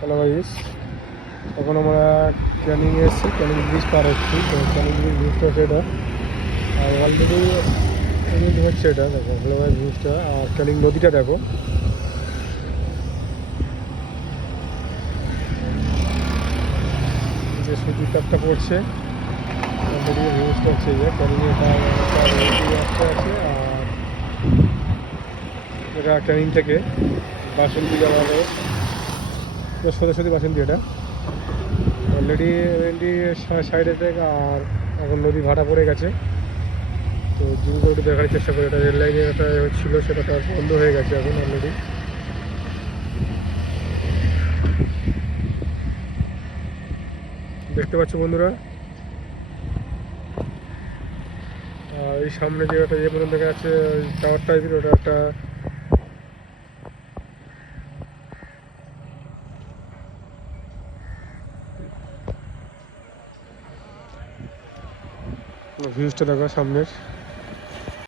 Hello guys, এখন আমরা ক্যানিং এসেছি। ক্যানিং ব্রিজ পার হচ্ছি। তো ক্যানিং ব্রিজ ভিউজটা হচ্ছে এটা, আর অলরেডি হচ্ছে এটা। দেখো ভালোভাবে ভিউজটা, আর ক্যানিং নদীটা দেখো। যে সূর্যের তাপটা পড়ছে, অলরেডি ভিউজটা হচ্ছে এই ক্যানিং একটা আছে। আর এটা ক্যানিং থেকে বাসন্তী যাওয়া হবে, সোজাসুজি বাসন্তী। এটা অলরেডি সাইডে থেকে, আর এখন নদী ভাটা পড়ে গেছে। তো জুম করে একটু দেখার চেষ্টা করি। এটা রেল লাইনের একটা ছিল, সেটা তো বন্ধ হয়ে গেছে এখন অলরেডি। দেখতে পাচ্ছ বন্ধুরা, এই সামনে যে একটা পর্যন্ত দেখা যাচ্ছে টাওয়ার টাইপের, ওটা একটা ভিউজটা দেখো সামনের।